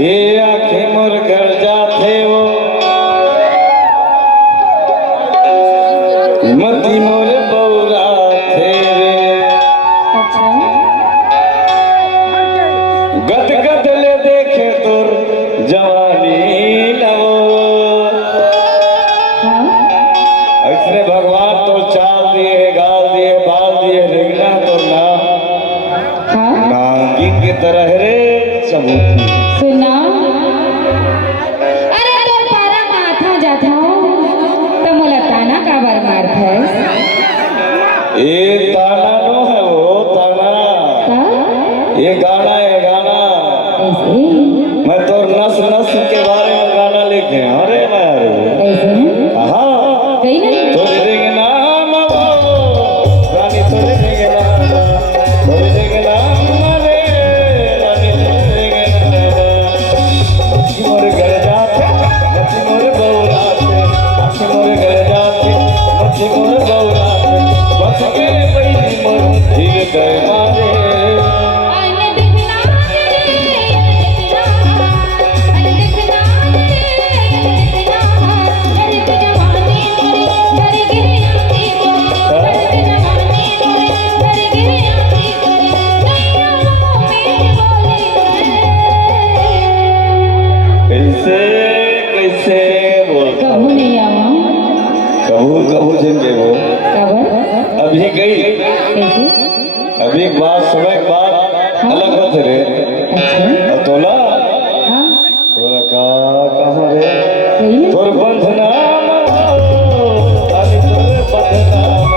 ये आखे मोर घर जाते हो मती मोर बौरा थे रे गद गद ले देखे तोर जवानी लवो ऐसे भगवान तो चाल दिए गाल दिए बाल दिए रेगना तो नागी की तरह रे सबूती सुना अरे तो पारा माथा जाता तो मोला ताना काबर मारत है ये ताना नो है वो ताना ये गाना है गाना ऐसे मैं तो नस नस के बारे में गाना लिखे अरे मैं ऐसे हाँ कहीं ना तो देंगे नाम रानी तो देंगे नाम तो देंगे नाम रे रानी तो देंगे नाम मोर घर जाते मच्छी मोर बौरा थे मोर घर जाते मच्छी मोर बौरा बस के बैठी मोर धीरे गए मारे कैसे कैसे बोल कबू नहीं आवा कबू कबू जिनके वो कबर अभी गई कैसे अभी बात समय के बाद अलग होते रे अच्छा तोला हाँ तोला का कहाँ रे सही है तोर बंधनाम अरे तोर बंधनाम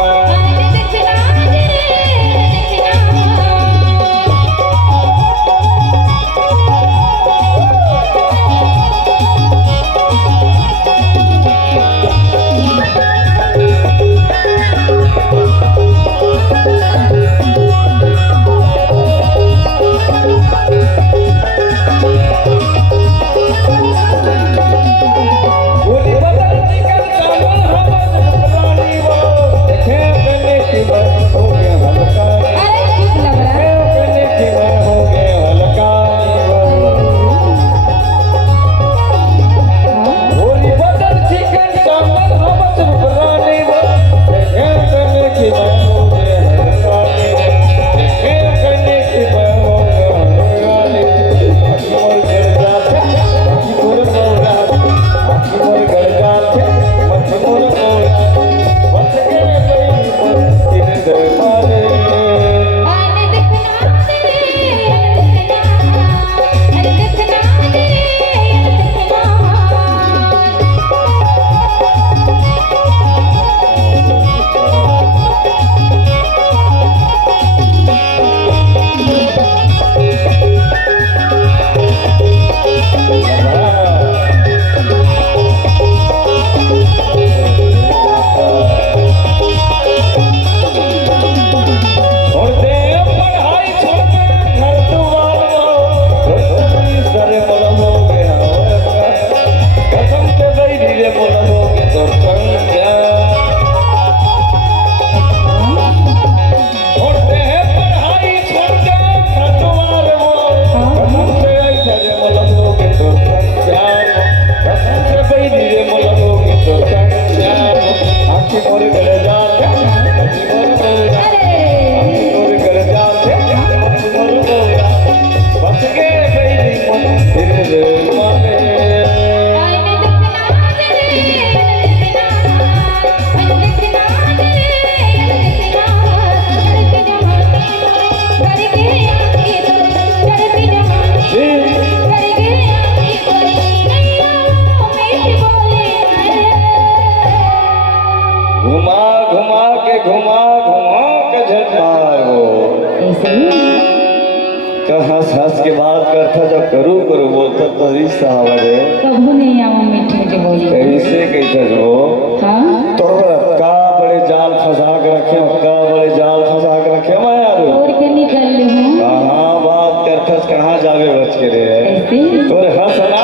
घुमा घुमा के झटमार हो कहाँ हंस के बात करता जब करू करू बोलता तो रिश्ता हमारे कबू नहीं आवा मीठे मीठे बोली कैसे कैसे जो हाँ तो का बड़े जाल फंसा के रखे का बड़े जाल फंसा के रखे मैं यार और के निकल ली हूँ जावे बच के रे ऐसे तोरे हंसना